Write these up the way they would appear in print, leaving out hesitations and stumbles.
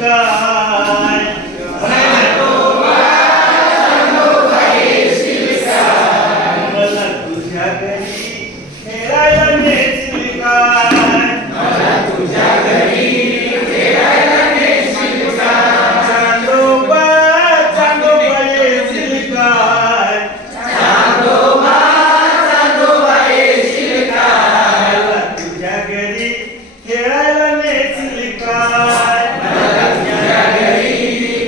काय मला तुझ्या घरी खेळायला नेशील काय चांदोबा चांदोबा येशील काय मला तुझ्या घरी खेळायला नेशील काय मला तुझ्या घरी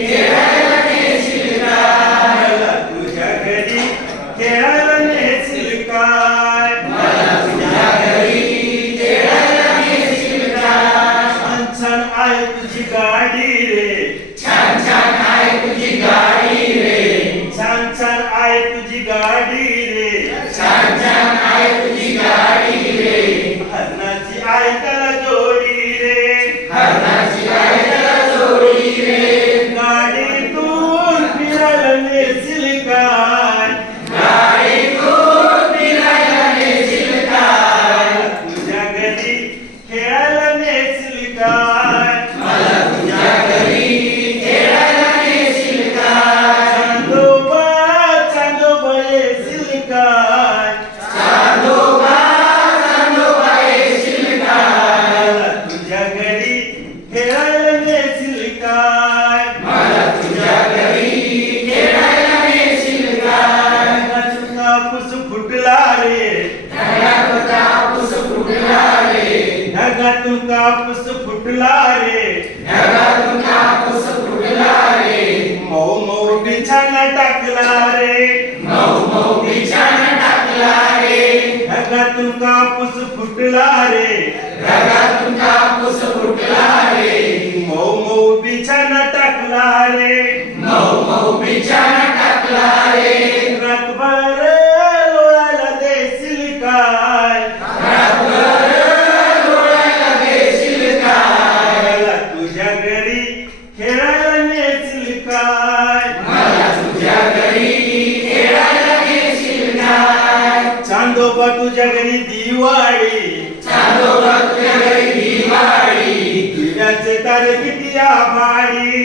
खेळायला नेशील काय छान छान आहे तुझी गाडी रे छान छान आहे तुझी गाडी रे हरणाची ऐकायला जोडी रे गाडीतून फिरायला नेशील काय तुझ्या घरी खेळायला नेशील काय चांदोबा चांदोबा येशील काय मला तुझ्या घरी खेळायला नेशील काय ढगातून कापूस फुटला रे ढगातून कापूस फुटला रे मऊ मऊ बिछाना टाकला रे ढगातून कापूस फुटला रे मऊ मऊ बिछाना टाकला रे रातभर लोळायला देशील काय मला तुझ्या घरी खेळायला नेशील काय चांदोबा तुझ्या घरी दिवाळी दिव्याचे तारे किती आभाळी